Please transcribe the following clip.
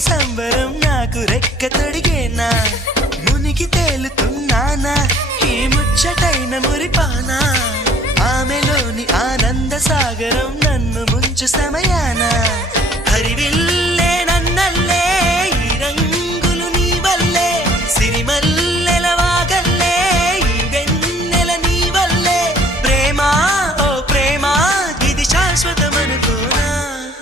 సంబరం నాకు రెక్క తొడిగేనా మునిగి తేలుతున్నానా ఈ ముచ్చటైన మురిపానా ఆమెలోని ఆనంద సాగరం నన్ను ముంచు సమయానా